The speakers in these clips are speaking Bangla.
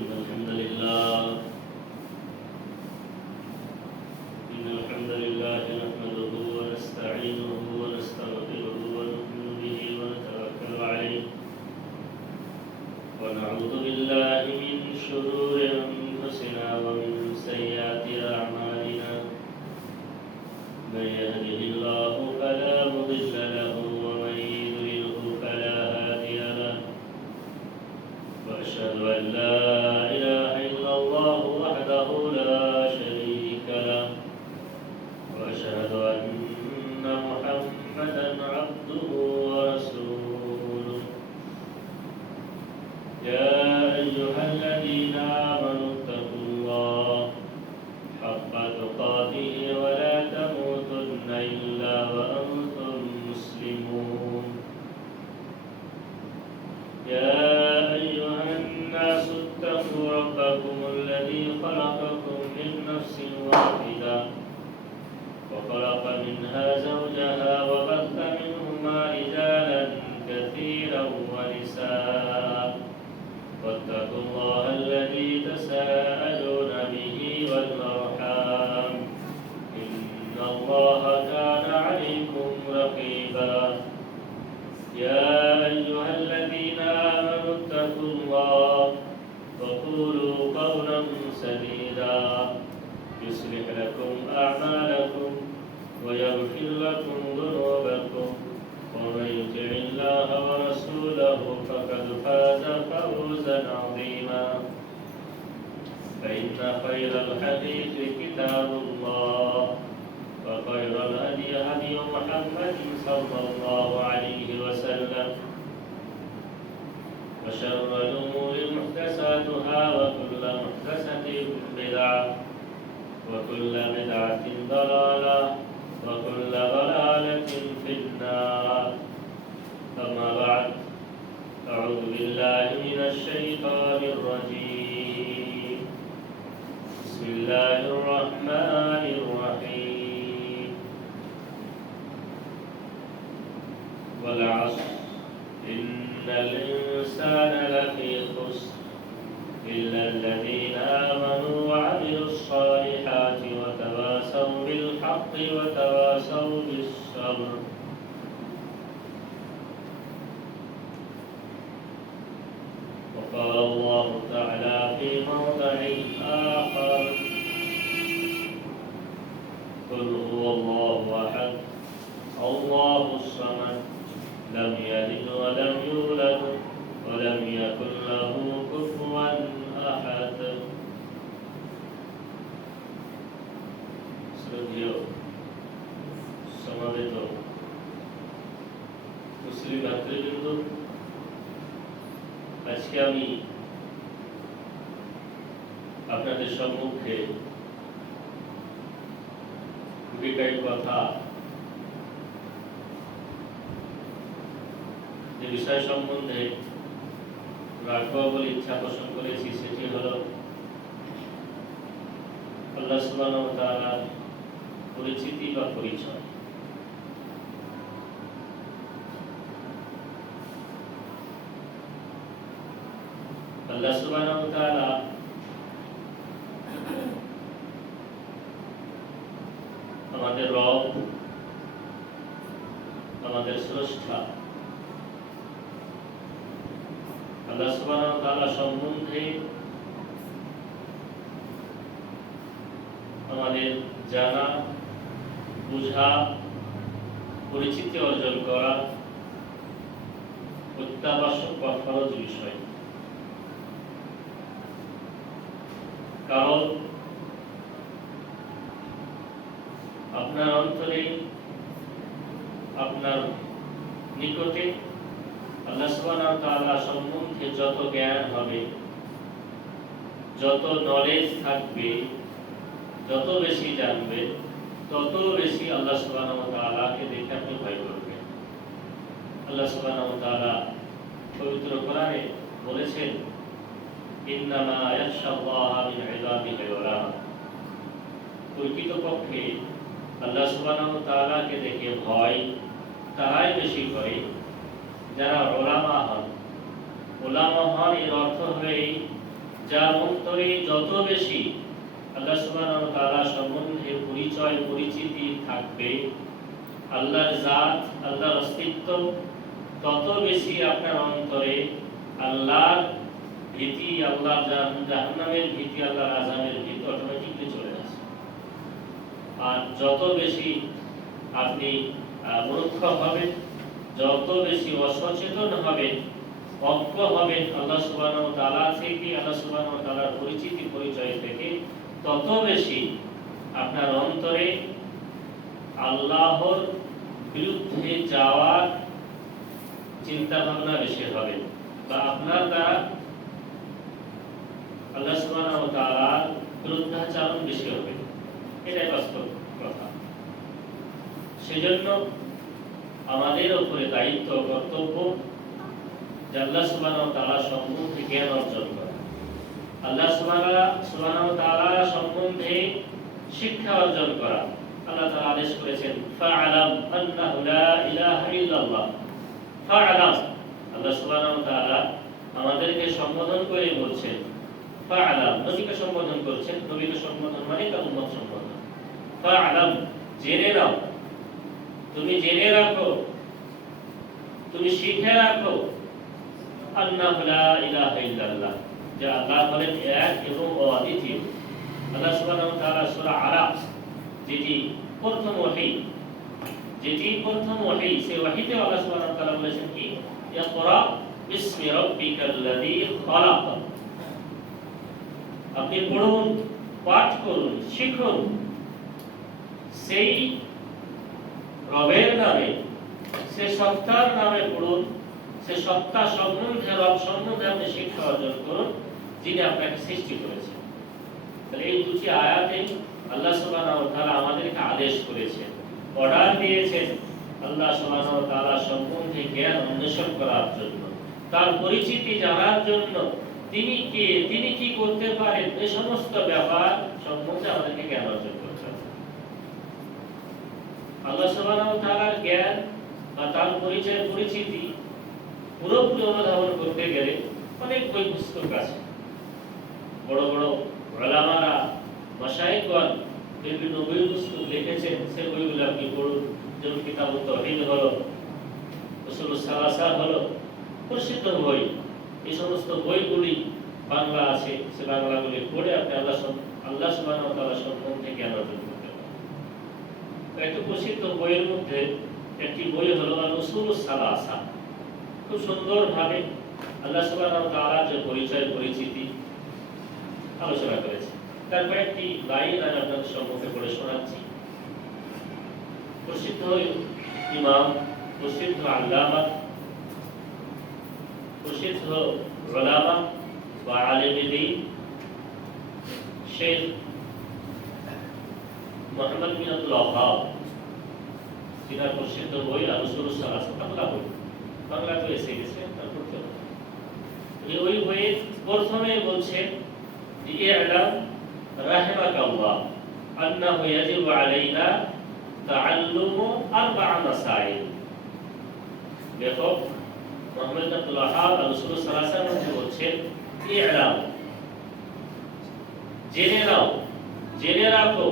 إن الحمد لله نحمده ونستعينه ونستغفره ونؤمن به ونتوكل عليه ونعوذ بالله من شرور أنفسنا ومن سيئات أعمالنا من يهده الله فلا مضل له ومن يضلله فلا هادي له وأشهد أن لا إله إلا الله وحده لا شريك له وأشهد أن محمدا عبده ورسوله يا أيها الذين آمنوا اتقوا الله حق تقاته ولا تموتن إلا وأنتم مسلمون يا أيها الناس اتقوا ربكم الذي خلقكم من نفس واحدة وخلق منها زوجها وبث منهما رجالا كثيرا ونساء واتقوا الله الذي تساءلون به والأرحام إن الله كان عليكم رقيبا يا أيها الذين آمنوا اتقوا الله وقولوا قولا سديدا يصلح لكم أعمالكم ويغفر لكم ذنوبكم ومن يطع الله ورسوله فقد فاز فوزا عظيما فإن خير الحديث كتاب الله وخير الهدي هدي محمد صلى الله عليه وسلم وشر الأمور محدثاتها وكل محدثة بدعة وكل بدعة ضلالة وكل ضلالة في النار أما بعد أعوذ بالله من الشيطان الرجيم بسم الله الرحمن الرحيم والعصر إن الإنسان لفي خسر إلا الذين آمنوا وعملوا الصالحات وتواصوا بالحق وتواصوا بالصبر وقال الله تعالى في موضع آخر قل هو الله أحد الله الصمد لم يلد ولم يولد ولم يكن له كفوا أحد শ্রদ্ধেয় সমাবেত মুসলিম ভাতৃবৃন্দ, আজকে আমি আপনাদের সম্মুখে বিকারী কথা যে বিষয় সম্বন্ধে রাখব বলে ইচ্ছা পোষণ করেছি সেটি হল আল্লাহ সুবহানাহু ওয়া তাআলার পরিচিতি বা পরিচয়। আল্লাহ সুবহানাহু ওয়া তাআলা আমাদের রব, আমাদের স্রষ্টা। আল্লাহ সুবহানাহু ওয়া তাআলা সম্বন্ধে আমাদের জানা, বুঝা, পরিচিতি অর্জন করা অত্যাবশ্যক বা ফরজ বিষয়। কারণ আপনার অন্তরে, আপনার নিকটে আল্লাহ সুবহানাহু ওয়া তাআলা সম্বন্ধে যত জ্ঞান হবে, যত নলেজ থাকবে, যত বেশি জানবে, তত বেশি আল্লাহ সুবহানাহু ওয়া তাআলাকে দেখে আপনি ভয় করবেন। আল্লাহ সুবহানাহু ওয়া তাআলা পবিত্র কোরআনে বলেছেন, ইন্নামা ইয়াখশাল্লাহা মিন ইবাদিহিল উলামা। প্রকৃতপক্ষে আল্লাহ সুবহানাহু ওয়া তাআলাকে দেখে ভয় তারাই বেশি করে যারা উলামা হন। উলামা হন এর অর্থ হলো যার অন্তরে যত বেশি আল্লাহ সুবহানাহু ওয়া তাআলা সম্বন্ধে পরিচয় পরিচিতি থাকবে, আল্লাহর জাত, আল্লাহর অস্তিত্ব, তত বেশি আপনার অন্তরে আল্লাহর ভীতি, আল্লাহর জাহান্নামের ভীতি, আল্লাহর আযাবের ভীতি অটোমেটিকলি চলে আসে। আর যত বেশি আপনি মূর্খ হবেন, যত বেশি অসচেতন হবেন, অজ্ঞ হবেন আল্লাহ সুবহানাহু ওয়া তাআলা থেকে, আল্লাহ সুবহানাহু ওয়া তাআলার পরিচিতি পরিচয় থেকে, তত বেশি আপনার অন্তরে আল্লাহর বিরুদ্ধে যাওয়ার চিন্তা ভাবনা বেশি হবে, বা আপনার দ্বারা আল্লাহ সুবহানাহু ওয়া তাআলার বিরুদ্ধাচরণ বেশি হবে। এটাই বাস্তব কথা। সেজন্য আমাদের উপরে দায়িত্ব, কর্তব্য যে আল্লাহ সুবহানাহু ওয়া তাআলা সম্বন্ধে জ্ঞান অর্জন করা, আল্লাহ সুবহানাহু ওয়া তাআলা সম্বন্ধে শিক্ষা অর্জন করা। আল্লাহ তাআলা আদেশ করেছেন ফাআলাম আন্নাহু লা ইলাহা ইল্লাল্লাহ। ফাআলাম, আল্লাহ সুবহানাহু ওয়া তাআলা আমাদেরকে সম্বোধন করে বলছেন ফাআলাম, নবীকে সম্বোধন করছেন। নবীকে সম্বোধন মানে তার উম্মত সম্বোধন। ফাআলাম, জেনে নাও, তুমি জেনে রাখো, তুমি শিখে রাখো, আন্নাহু লা ইলাহা ইল্লাল্লাহ, যে আল্লাহ হলেন এক এবং অদ্বিতীয়। আল্লাহ সুবহানাহু ওয়া তাআলা সূরা আরাফ, যেটি প্রথম ওহী, সেই ওহীতে আল্লাহ সুবহানাহু ওয়া তাআলা বলেছেন কি, ইকরা বিসমি রাব্বিকাল্লাযী খালাক। আপনি পড়ুন, পাঠ করুন, শিখুন সেই রবের নামে, সে সত্তার নামে পড়ুন, সে সত্তা সম্বন্ধে, রব সম্বন্ধে আপনি শিক্ষা অর্জন করুন, যিনি আপনাকে সৃষ্টি করেছেন। তাহলে এই দুটি আয়াতে আল্লাহ সুবহানাহু ওয়া তাআলা আমাদেরকে আদেশ করেছেন, অর্ডার দিয়েছেন আল্লাহ সুবহানাহু ওয়া তাআলা সম্বন্ধে জ্ঞান অন্বেষণ করার জন্য, তার পরিচিতি জানার জন্য, তিনি কে, তিনি কি করতে পারেন, এই সমস্ত ব্যাপার সম্বন্ধে আমাদেরকে জ্ঞান অর্জন করতে হবে। আল্লাহ সুবহানাহু ওয়া তাআলার জ্ঞান বা তার পরিচয় পরিচিতি পুরোপুরি অনুধাবন করতে গেলে অনেক বই পুস্তক আছে। বড় বড় উলামারা, মাশায়েখগণ বিভিন্ন বই পুস্তক লিখেছেন, সেই বইগুলো আপনি পড়ুন। যেমন কিতাবুত তাওহীদ হলো, উসুলুস সালাসা হলো, প্রসিদ্ধ বই। এই সমস্ত বইগুলি বাংলা আছে, সে বাংলাগুলি পড়ে আপনি আল্লাহ সুবহানাহু ওয়া তাআলা সম্বন্ধে জ্ঞান অর্জন করতে পারেন। এত প্রসিদ্ধ বইয়ের মধ্যে একটি বই হলো উসুলুস সালাসা। খুব সুন্দরভাবে আল্লাহ সুবহানাহু ওয়া তাআলার যে পরিচয় পরিচিতি আলোচনা করেছে। তার কয়েকটি লাইন আমি আপনাদের সম্মুখে পড়ে শোনাচ্ছি। প্রসিদ্ধ ইমাম, প্রসিদ্ধ আল্লামা, প্রসিদ্ধ উলামা বা আলেমে দ্বীন শেখ মুহাম্মদ বিন আব্দুল ওয়াহ্হাব, যিনার প্রসিদ্ধ বই উসুলুস সালাসা, বাংলা বই, বাংলাতে এসে গেছে, তারপর ওই বইয়ে প্রথমে বলছেন ই'লাম রাহিমাকাল্লাহ আন্নাহু ইয়াজিবু আলাইনা তাআল্লুমু আরবা'a মাসাইল। দেখো, মুহাম্মদ বিন আব্দুল ওয়াহ্হাব উসুলুস সালাসার মধ্যে বলছেন ই'লাম, জেনে নাও, জেনে রাখো,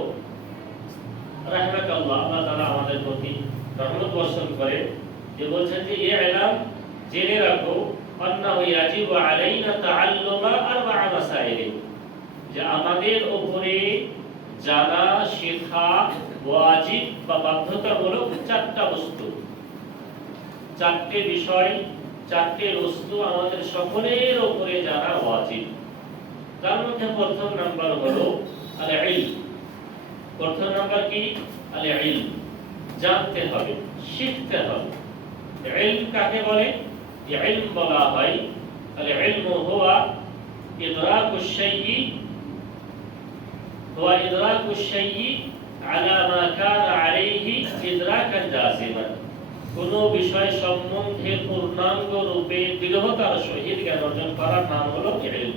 রাহিমাকাল্লাহ, আল্লাহ তাআলা আমাদের প্রতি রহমত বর্ষণ করেন, যে বলছেন যে ই'লাম, জেনে রাখো, আন্নাহু ইয়াজিবু আলাইনা তাআল্লুমা আরবা'a মাসাইল, যে আমাদের উপরে জানা, শেখা ওয়াজিব বা বাধ্যতামূলক চারটা বস্তু, চারটে বিষয়, চারটে বস্তু আমাদের সকলের উপরে জানা ওয়াজিব। তার মধ্যে প্রথম নাম্বার হলো আল ইলম। প্রথম নাম্বার কি? আল ইলম, জানতে হবে, শিখতে হবে। ইলম কাকে বলে? ইলম বলা হয় আল ইলমু হুয়া ইদরাকুশ শাইই, হুয়া ইদরাকুশ শাইই আলা মা কানা আলাইহি ইদরাকান জাযিমান। কোন বিষয় সম্বন্ধে পূর্ণাঙ্গ রূপে দৃঢ়তার সহিত জ্ঞান অর্জন করার নাম হলো ইলম।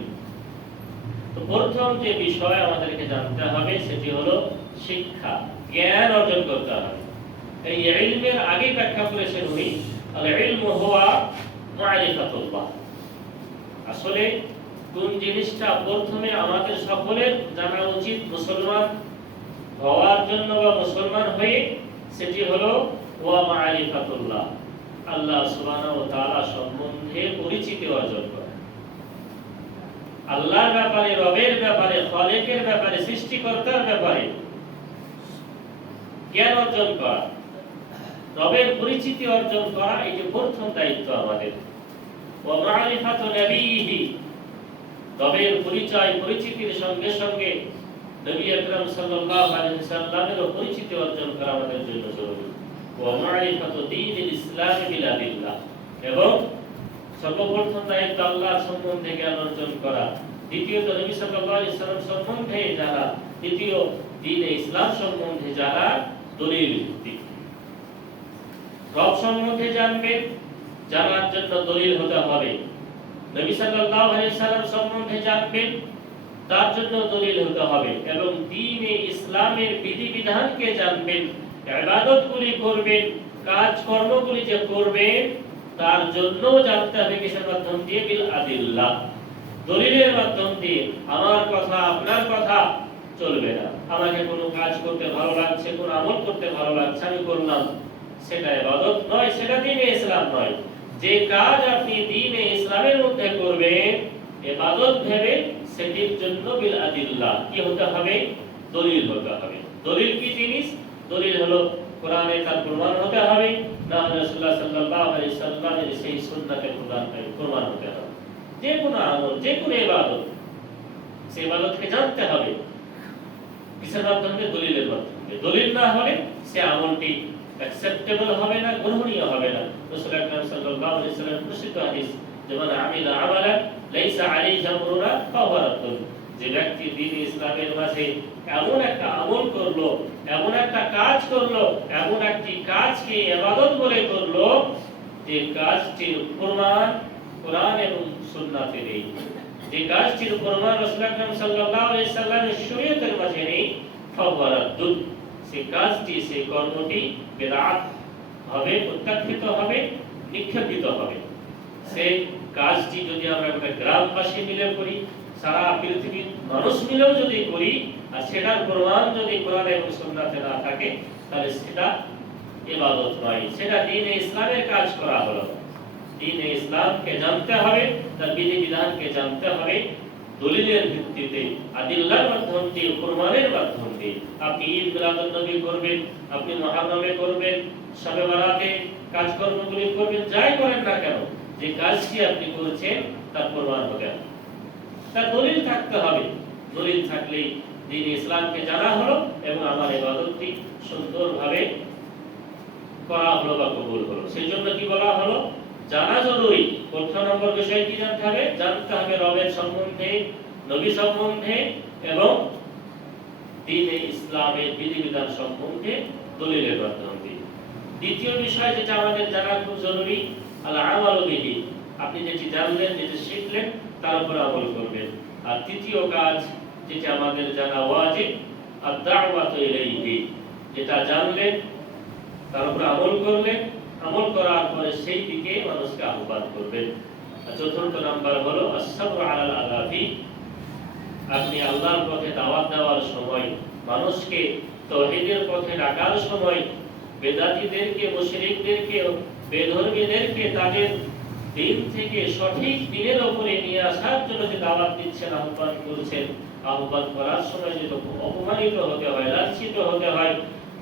তো প্রথম যে বিষয় আমাদেরকে জানতে হবে সেটি হলো শিক্ষা, জ্ঞান অর্জন করতে হবে। এই ইলমের আগে ব্যাখ্যা করেছেন উনি, আল ইলমু হুয়া মারিফাতুল্লাহ। আসলে কোন জিনিসটা প্রথমে আমাদের সকলের জানা উচিত মুসলমান হওয়ার জন্য বা মুসলমান হয়ে, সেটি হলো ওয়া মারিফাতুল্লাহ, আল্লাহ সুবহানাহু ওয়া তাআলা সম্বন্ধে পরিচিতি অর্জন করা। আল্লাহর ব্যাপারে, রবের ব্যাপারে, খালেকের ব্যাপারে, সৃষ্টিকর্তার ব্যাপারে জ্ঞান অর্জন করা, রবের পরিচিতি অর্জন করা, এটি প্রথম দায়িত্ব আমাদের। ওয়া মারিফাতু নবিহি, রবের পরিচয় পরিচিতির সঙ্গে সঙ্গে নবী আকরাম সাল্লাল্লাহু আলাইহি সাল্লামের পরিচিতি অর্জন করা আমাদের জন্য জরুরি। ওয়া মারিফাতু দীনিল ইসলাম বিলা বিল্লাহ, এবং সর্বপ্রথম দায়িত্ব আল্লাহর সম্বন্ধে জ্ঞান অর্জন করা, দ্বিতীয়ত নবী সাল্লাল্লাহু আলাইহি সাল্লাম সম্বন্ধে জানা, তৃতীয় দ্বীন ইসলাম সম্বন্ধে জানা দলিল ভিত্তিক। রব সম্বন্ধে জানবেন, জানার জন্য দলিল হতে হবে। নবী সাল্লাল্লাহু আলাইহি সাল্লাম সম্বন্ধে জানবেন, তার জন্য দলিল হতে হবে। এবং দ্বীনে ইসলামের বিধিবিধানকে জানবেন, ইবাদতগুলি করবেন, কাজ কর্মগুলি যে করবেন তার জন্য জানতে হবে কিসের মাধ্যম দিয়ে? বিল আদিল্লাহ, দলিলের মাধ্যম দিয়ে। আমার কথা আপনার কথা চলবে না। আমাকে কোনো কাজ করতে ভালো লাগছে, কোনো আমল করতে ভালো লাগছে, আমি করলাম, সেটা ইবাদত নয়, সেটা দ্বীনে ইসলাম নয়। যে কাজ আপনি দ্বীনে ইসলামের মধ্যে করবেন ইবাদত ভেবে, সেটির জন্য বিল আদিল্লাহ কি হতে হবে? দলিল হতে হবে। দলিল কি জিনিস? দলিল হলো কোরআনে তার প্রমাণ হতে হবে, না হলে রাসূলুল্লাহ সাল্লাল্লাহু আলাইহি সাল্লামের সেই সুন্নাতের প্রমাণ হতে হবে। যে কোনো আমল, যে কোনো ইবাদত, সেই ইবাদতকে জানতে হবে কিসের মাধ্যমে? দলিলের মাধ্যমে। দলিল না হলে সে আমলটি অ্যাকসেপ্টেবল হবে না, গ্রহণীয় হবে না। রাসূল আকরাম সাল্লাল্লাহু আলাইহি সাল্লাম প্রসিদ্ধ হাদিস, যেমন আমিলা আমালান লাইসা আলাইহি আমরুনা ফাহুয়া রাদ্দুন, যে ব্যক্তি দ্বীন ইসলামের মাঝে এমন একটা আমল করলো, এমন একটা কাজ করলো, এমন একটি কাজকে ইবাদত বলে করলো যে কাজটির প্রমাণ কোরআন এবং সুন্নাতে নেই, যে কাজটির প্রমাণ রাসূল আকরাম সাল্লাল্লাহু আলাইহি সাল্লামের শরীয়তের মাঝে নেই, ফাহুয়া রাদ্দুন, সেই কাজটি, সেই কর্মটি বিদআত হবে, প্রত্যাখ্যাত হবে, নিক্ষেপিত হবে। সেই কাজটি যদি আমরা একটা গ্রামবাসী মিলে করি, সারা পৃথিবীর মানুষ মিলেও যদি করি, আর সেটার প্রমাণ যদি কোরআন এবং সুন্নাতে না থাকে, তাহলে সেটা ইবাদত নয়, সেটা দ্বীনে ইসলামের কাজ করা হলো। দ্বীনে ইসলামকে জানতে হবে, তার বিধিবিধানকে জানতে হবে দলিলের ভিত্তিতে, আদিল্লাহর মাধ্যম দিয়ে, প্রমাণের মাধ্যম দিয়ে। আপনি ঈদ মিলাদুন নবী করবেন, আপনি মুহররমে করবেন, শবে বরাতে কাজকর্মগুলি করবেন, যাই করেন না কেন, যে কাজটি আপনি করেছেন তার প্রমাণ হবে, তার দলিল থাকতে হবে। দলিল থাকলেই দ্বীন ইসলামকে জানা হলো এবং আমার ইবাদতটি সুন্দরভাবে করা হলো বা কবুল হলো। সেই জন্য কি বলা হলো? জানা জরুরি। প্রথম নম্বর বিষয় কি জানতে হবে? জানতে হবে রবের সম্বন্ধে, নবী সম্বন্ধে এবং দ্বীনে ইসলামের বিধিবিধান সম্বন্ধে দলিলের মাধ্যম দিয়ে। দ্বিতীয় বিষয় যেটা আমাদের জানা খুব জরুরি, আল আমালু বিহি, আপনি যেটি জানলেন, যেটি শিখলেন, তার উপর আমল করবেন। আর তৃতীয় কাজ যেটা আমাদের জানা ওয়াজিব, আদ-দাওয়াতু ইলাইহি, যেটা জানলেন তার উপর আমল করলেন, আমল করার পরে সেই দিকে মানুষকে আহ্বান করবেন। আর চতুর্থ নাম্বার হলো আস-সাবরু আলাল আযাবি, আপনি আল্লাহর পথে দাওয়াত দেওয়ার সময়, মানুষকে তাওহীদের পথে ডাকার সময়, বেদাতীদেরকে, মুশরিকদেরকে, বেধর্মীদেরকে তাদের দিন থেকে সঠিক দিনের উপরে নিয়ে আসার জন্য যে দাওয়াত দিচ্ছেন, আহ্বান করছেন, আহ্বান করার সময় যে অপমানিত হতে হয়, লাঞ্ছিত হতে হয়,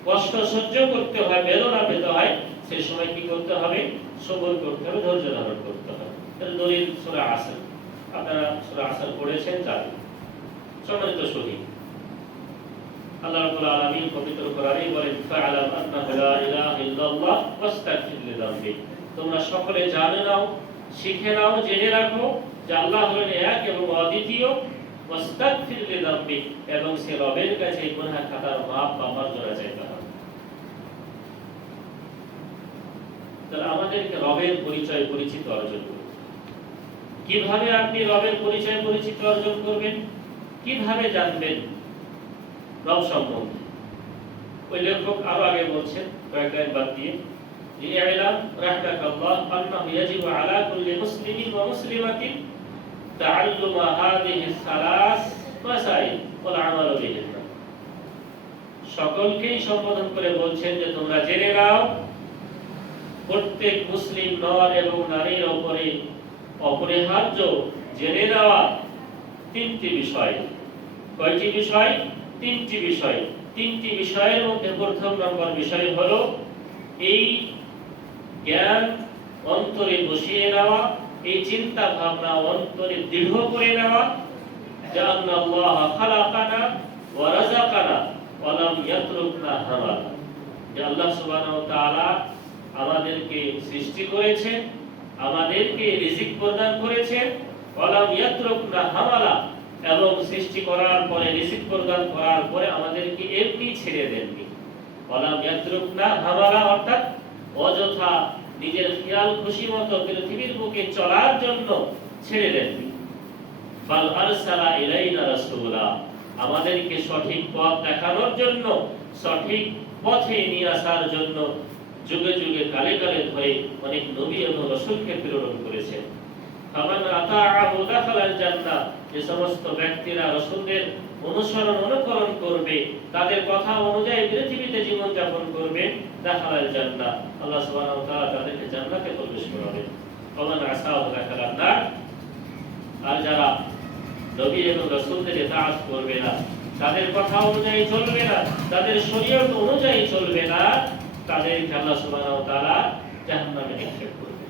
কষ্ট সহ্য করতে হয়, বেদনা পেতে হয়, সেই সময় কি করতে হবে? সবর করতে হবে, ধৈর্য ধারণ করতে হবে। দলিল সূরা আসর, আপনারা সূরা আসর পড়েছেন, জানেন। সম্মানিত শহীদ, আল্লাহ রাব্বুল আলামিন পবিত্র কোরআনে বলেন, ফা'আলাম আন্নাহু লা ইলাহা ইল্লাল্লাহ ওয়াস্তাগফির লিযামবিক, তোমরা সকলে জানে নাও, শিখে নাও, জেনে রাখো যে আল্লাহ হলেন এক এবং অদ্বিতীয়, ওয়াস্তাগফির লিযামবিক, এবং সে রবের কাছে গুনাহ খাতার মাপ বা মার্জনা চাইতে হবে। তাহলে আমাদেরকে রবের পরিচয় পরিচিত অর্জন করতে, কিভাবে আপনি রবের পরিচয় পরিচিত অর্জন করবেন? কিভাবে জানবেন রব সম্বন্ধে? ওই লেখক আরো আগে বলছেন কয়েক লাইন বাদ দিয়ে, যে ইলাম রাহমাকাল্লাহ আন্নাহু ইয়াজিবু আলা কুল্লি মুসলিমিন ওয়া মুসলিমাতিন তাআল্লুমা হাযিহিস সালাস মাসাইল ওয়াল আমালু বিহিন্না। সকলকেই সম্বোধন করে বলছেন যে তোমরা জেনে নাও প্রত্যেক মুসলিম নর এবং নারীর উপরে অপরিহার্য জেনে নেওয়া তিনটি বিষয়। কয়টি বিষয়? তিনটি বিষয়। তিনটি বিষয়ের মধ্যে প্রথম নম্বর বিষয় হলো এই জ্ঞান অন্তরে বসিয়ে নেওয়া, এই চিন্তা ভাবনা অন্তরে দৃঢ় করে নেওয়া যে আল্লাহ খালাকানা ওয়া রাযাকানা ওয়া লাম ইয়াতরুকনা হামালা, যে আল্লাহ সুবহানাহু ওয়া তাআলা আমাদেরকে সৃষ্টি করেছেন, আমাদেরকে রিজিক প্রদান করেছেন, ওয়া লাম ইয়াতরুকনা হামালা, এবং সৃষ্টি করার পরে রিজিক প্রদান করার পরে আমাদেরকে এমনি ছেড়ে দেননি। ওয়া লাম ইয়াতরুকনা হামালা অর্থাৎ অযথা নিজের খেয়াল খুশি মতো পৃথিবীর বুকে চলার জন্য ছেড়ে দেননি। বাল আরসালা ইলাইনা রাসূলা, আমাদেরকে সঠিক পথ দেখানোর জন্য, সঠিক পথে নিয়ে আসার জন্য যুগে যুগে কালে কালে ধরে অনেক নবী এবং রাসূলকে প্রেরণ করেছেন। ফামান আতাআহু দাখালাল জান্নাহ, যে সমস্ত ব্যক্তিরা রাসূলদের অনুসরণ অনুকরণ করবে, তাদের কথা অনুযায়ী পৃথিবীতে জীবন যাপন করবে, দাখালাল জান্নাহ, আল্লাহ সুবহানাহু ওয়া তাআলা তাদেরকে জান্নাতে প্রবেশ করাবেন। ফামান আসাহু দাখালান নার, আর যারা নবী এবং রাসূলদের ইতাআত করবে না, তাদের কথা অনুযায়ী চলবে না, তাদের শরীয়ত অনুযায়ী চলবে না, তাদেরকে আল্লাহ সুবহানাহু ওয়া তাআলা জাহান্নামে নিক্ষেপ করবে।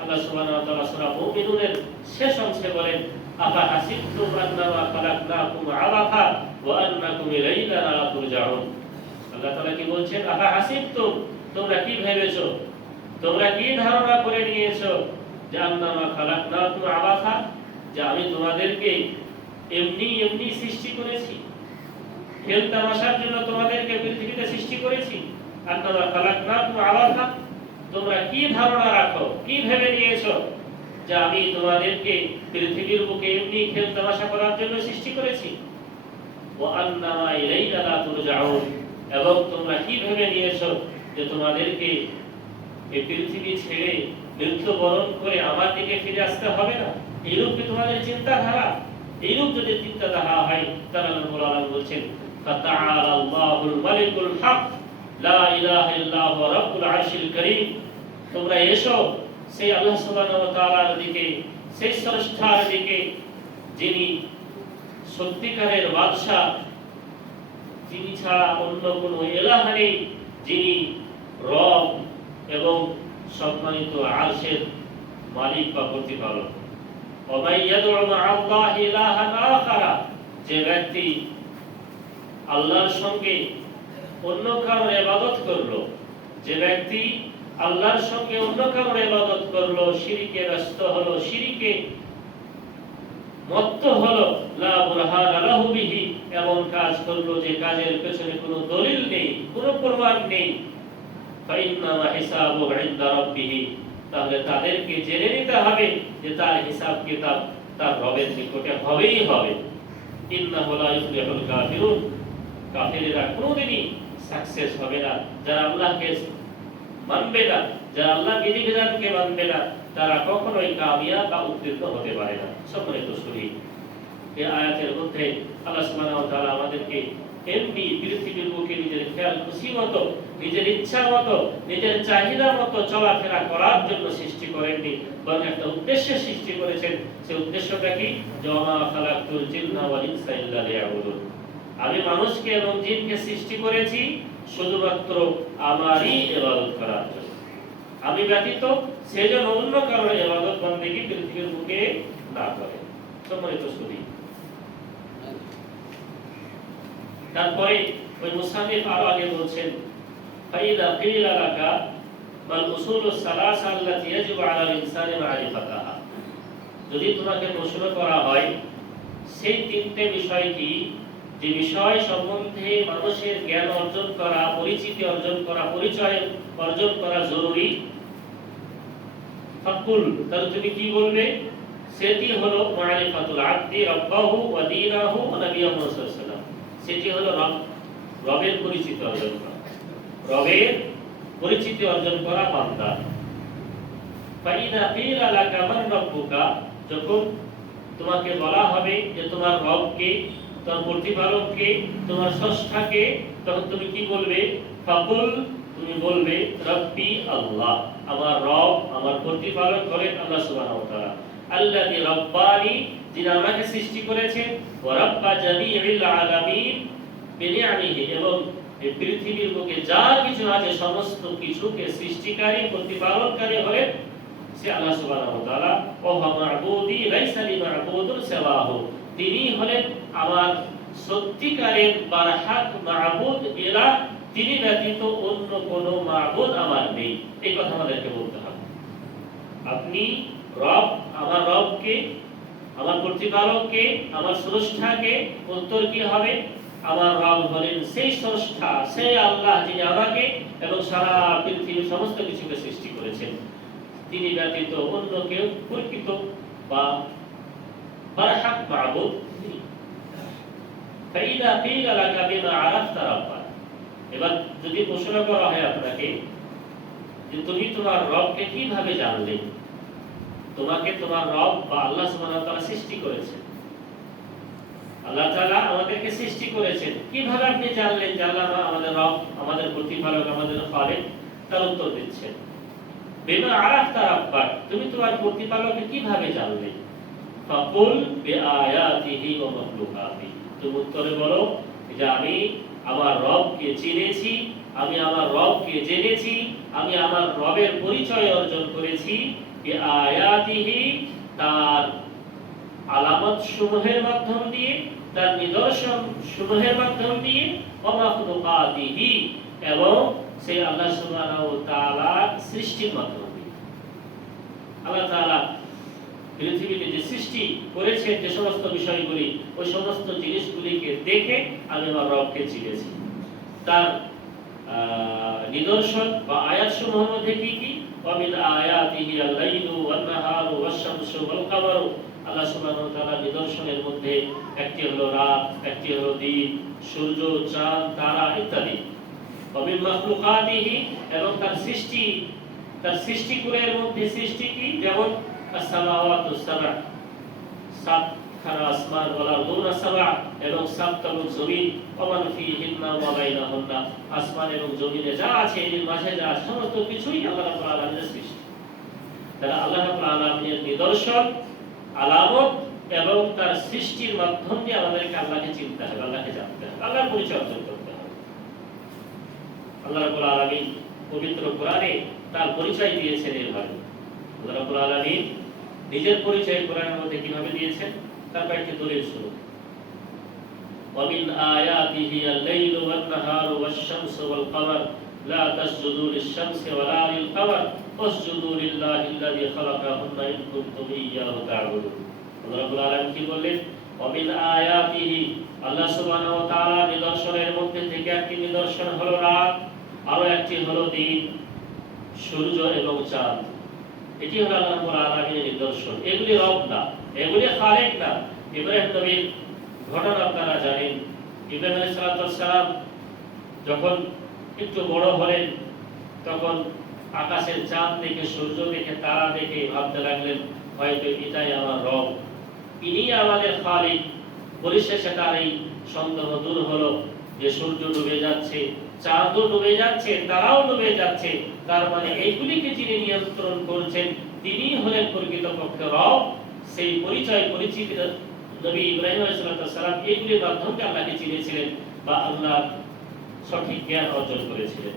আল্লাহ সুবহানাহু ওয়া তাআলা সূরা মুমিনুনের শেষ অংশে বলেন, আফা হাসিবতুম আন্নামা খালাকনাকুম আবাথা ওয়া আন্নাকুম ইলাইনা লা তুরজাউন। আল্লাহ তাআলা কি বলছেন? আফা হাসিবতুম, তোমরা কি ভেবেছো, তোমরা কি ধারণা করে নিয়েছো যে আন্নামা খালাকনাকুম আবাথা, যে আমি তোমাদেরকে এমনি এমনি সৃষ্টি করেছি, খেল তামাশার জন্য তোমাদেরকে পৃথিবীতে সৃষ্টি করেছি। আন্নামা খালাকনাকুম আবাথা, তোমরা কি ধারণা রাখো, কি ভেবে নিয়েছো যে আমি তোমাদেরকে পৃথিবীর বুকে এমনি খেল তামাশা করার জন্য সৃষ্টি করেছি। ওয়া আন্নামা ইলাইনা লা তুরজাউন, এবং তোমরা কি ভেবে নিয়েছো যে তোমাদেরকে এই পৃথিবী ছেড়ে মৃত্যুবরণ করে আমার দিকে ফিরে আসতে হবে না। এইরূপ কি তোমাদের চিন্তাধারা? এইরূপ যদি চিন্তাধারা হয় তাহলে আল্লাহ রাব্বুল বলছেন, ফাতাআলা আল্লাহুল মালিকুল হক লা ইলাহা ইল্লা হুয়া রাব্বুল আরশিল কারীম। তোমরা এসো সেই আল্লাহ সুবহানাহু ওয়া তাআলার দিকে, সেই স্রষ্টার দিকে, যিনি সত্যিকারের বাদশা, যিনি ছাড়া অন্য কোনো ইলাহ নেই, যিনি রব এবং সম্মানিত আরশের মালিক বা প্রতিপালক। ওয়া মান ইয়াদউ মা আল্লাহি ইলাহান আখারা, যে ব্যক্তি আল্লাহর সঙ্গে অন্য কারোর ইবাদত করলো, যে ব্যক্তি আল্লাহর সঙ্গে অন্য কারোর ইবাদত করলো, শিরকে ব্যস্ত হলো, শিরকে মত্ত হলো, লা বুরহান লাহু বিহি, এমন কাজ করলো যে কাজের পেছনে কোনো দলিল নেই, কোনো প্রমাণ নেই, ফাইন্না হিসাবুহু ইনদা রাব্বিহি, তাহলে তাদেরকে জেনে নিতে হবে যে তার হিসাব কিতাব তার রবের নিকটে হবেই হবে। ইন্নাহু লা ইফলিহুল কাফিরুন, কাফিররা কোনোদিনই সাকসেস হবে না। যারা আল্লাহকে মানবে না, যারা আল্লাহর বিধিবিধানকে মানবে না, তারা কখনোই কামিয়াব বা উত্তীর্ণ হতে পারে না। সম্মানিত শুনি, এই আয়াতের মধ্যে আল্লাহ সুবহানাহু ওয়া তাআলা আমাদেরকে এমনি পৃথিবীর বুকে নিজের খেয়াল খুশি মতো, নিজের ইচ্ছা মতো, নিজের চাহিদা মতো চলাফেরা করার জন্য সৃষ্টি করেননি, বরং একটা উদ্দেশ্যে সৃষ্টি করেছেন। সেই উদ্দেশ্যটা কি? ওয়া খালাকতুল জিন্না ওয়াল ইনসা ইল্লা লিয়াবুদুন, আমি মানুষকে এবং জিনকে সৃষ্টি করেছি শুধুমাত্র আমারই ইবাদত করার জন্য, আমি ব্যতীত সেজন্য অন্য কারোর ইবাদত বন্দেগী পৃথিবীর বুকে না করে। সম্মানিত শুনি, তারপরে ওই মুসান্নিফ আরো আগে বলছেন, ফাইদা কিলা লাকা মাল উসুলুস সালাসা আল্লাতী ইয়াজিবু আলাল ইনসানি মারিফাতাহা, যদি তোমাকে প্রশ্ন করা হয় সেই তিনটে বিষয় কি, যে বিষয় সম্বন্ধে মানুষের জ্ঞান অর্জন করা, পরিচিতি অর্জন করা, পরিচয় অর্জন করা জরুরি, ফাকুল, তাহলে তুমি কি বলবে? সেটি হলো মারিফাতুল আবদি রাব্বাহু ওয়া দীনাহু ওয়া নবিয়্যুহু সাল্লাল্লাহু আলাইহি ওয়াসাল্লাম, সেটি হলো রবের পরিচিতি অর্জন করা, রবের পরিচিতি অর্জন করা বান্দা। ফাইদা কিলা লাকা মান রাব্বুকা, যখন তোমাকে বলা হবে যে তোমার রবকে, তোমার প্রতিপালককে, তোমার স্রষ্টাকে, তখন তুমি কি বলবে? ফাকুল, তুমি বলবে রব্বি আল্লাহ, আমার রব, আমার প্রতিপালক হলেন আল্লাহ সুবহানাহু ওয়া তাআলা। আল্লাযী রাব্বানি, যিনি আমাকে সৃষ্টি করেছেন, ওয়া রাব্বা জামিউল আলামিন বিনিআমিহি, এবং এই পৃথিবীর বুকে যা কিছু আছে সমস্ত কিছুকে সৃষ্টিকারী, প্রতিপালনকারী হলেন সে আল্লাহ সুবহানাহু ওয়া তাআলা। ওয়া মা'বুদি লাইসা লিমা'বুদুন সিওয়াহু, তিনি হলেন আমার সত্যিকারের বারহাক মা'বুদ, ইলাহ, তিনি ব্যতীত অন্য কোনো মা'বুদ আমার নেই। এই কথা আমাদেরকে বলতে হবে। আপনি রব, আমার রবকে, আমার প্রতিপালককে, আমার স্রষ্টাকে, উত্তর কি হবে? আমার রব হলেন সেই স্রষ্টা, সেই আল্লাহ, যিনি আমাকে এবং সারা পৃথিবীর সমস্ত কিছুকে সৃষ্টি করেছেন। তিনি ব্যতীত অন্য কেউ প্রকৃত বা বারহাক মা'বুদ নেই। ফাইদা কিলা লাকা বিমা আরাফতা রাব্বাক, এবার যদি প্রশ্ন করা হয় আপনাকে যে তুমি তোমার রবকে কিভাবে জানলে? তোমাকে তোমার রব বা আল্লাহ সুবহানাহু ওয়া তাআলা সৃষ্টি করেছেন। আল্লাহ তাআলা আমাদেরকে সৃষ্টি করেছেন, কিভাবে আপনি জানলেন যে আল্লাহ আমাদের রব, আমাদের প্রতিপালক, আমাদের খালিক? তার উত্তর দিচ্ছেন বিমা আরাফতা রাব্বাক, তুমি তোমার প্রতিপালককে কিভাবে জানলে? ফাকুল বিআয়াতিহি ওয়া মাখলুকাতিহি, তুমি উত্তরে বলো যে আমি আমার রবকে চিনেছি, আমি আমার রবকে জেনেছি, আমি আমার রবের পরিচয় অর্জন করেছি বিআয়াতিহি, তার আলামত সমূহের মাধ্যম দিয়ে, তার নিদর্শন সমূহের মাধ্যম দিয়ে, ওয়া মাখলুকাতিহি, এবং সেই আল্লাহ সুবহানাহু ওয়া তাআলার সৃষ্টির মাধ্যম দিয়ে। আল্লাহ তাআলা পৃথিবীতে যে সৃষ্টি করেছেন, যে সমস্ত বিষয়গুলি, ওই সমস্ত জিনিসগুলিকে দেখে আমি আমার রবকে চিনেছি। তার নিদর্শন বা আয়াত সমূহের মধ্যে কি কি? ওয়া মিন আয়াতিহি আল-লাইলু ওয়ান-নাহারু ওয়াশ-শামসু ওয়াল-কামারু, আল্লাহ সুবহানাহু ওয়া তাআলার নিদর্শনের মধ্যে একটি হলো রাত, একটি হলো দিন, সূর্য, চাঁদ, তারা ইত্যাদি। ওয়া মিন মাখলুকাতিহি, এবং তার সৃষ্টি, তার সৃষ্টিকুলের মধ্যে সৃষ্টি কি? যেমন as-samawatu as-sab'a, সাতখানা আসমান, ওয়াল আরদুনা সাব'a, এবং সাতখানা জমিন, ওয়া মান ফীহিন্না ওয়া বাইনাহুন্না, আসমান এবং জমিনে যা আছে, এর মাঝে যা আছে, সমস্ত কিছুই আল্লাহ রাব্বুল আলামিনের সৃষ্টি। তাহলে আল্লাহ রাব্বুল আলামিনের নিদর্শন, আলামত এবং তার সৃষ্টির মাধ্যম দিয়ে আমাদেরকে আল্লাহকে চিনতে হবে, আল্লাহকে জানতে হবে, আল্লাহর পরিচয় অর্জন করতে হবে। আল্লাহ রাব্বুল আলামিন পবিত্র কোরআনে তার পরিচয় দিয়েছেন এইভাবে। আল্লাহ রাব্বুল আলামিন নিজের পরিচয় কোরআনের মধ্যে কিভাবে দিয়েছেন? তার কয়েকটি দলিল শুনুন। ওয়া মিন আয়াতিহি আল-লাইলু ওয়ান-নাহারু ওয়াশ-শামসু ওয়াল-কামার লা তাসজুদু লিশ-শামসি ওয়ালা লিল-কামার ওয়াসজুদু লিল্লাহিল্লাযী খালাকাহুন্না ইন কুনতুম ইয়্যাহু তা'বুদুন। আল্লাহ রাব্বুল আলামিন কি বললেন? ওয়া মিন আয়াতিহি, আল্লাহ সুবহানাহু ওয়া তাআলা নিদর্শনের মধ্যে থেকে একটি নিদর্শন হলো রাত, আরো একটি হলো দিন, সূর্য এবং চাঁদ। এটি হলো আল্লাহ রাব্বুল আলামিনের নিদর্শন। এগুলি রব না, এগুলি খালেক না। ইব্রাহিম নবীর ঘটনা আপনারা জানেন। ইব্রাহিম আলাইহিস সালাম যখন একটু বড় হলেন, তখন আকাশের চাঁদ দেখে, সূর্য দেখে, তারা দেখে ভাবতে লাগলেন হয়তো এটাই আমার রব, ইনি আমাদের খালিক। পরিশেষে তার এই সন্দেহ দূর হলো যে সূর্য ডুবে যাচ্ছে, চাঁদও ডুবে যাচ্ছে, তারাও ডুবে যাচ্ছে, তার মানে এইগুলিকে যিনি নিয়ন্ত্রণ করছেন তিনি হলেন প্রকৃতপক্ষে রব। সেই পরিচয় পরিচিতি নবী ইব্রাহিম আলাইহিস সালাম এইগুলির মাধ্যমে আল্লাহকে চিনেছিলেন বা আল্লাহ সঠিক জ্ঞান অর্জন করেছিলেন।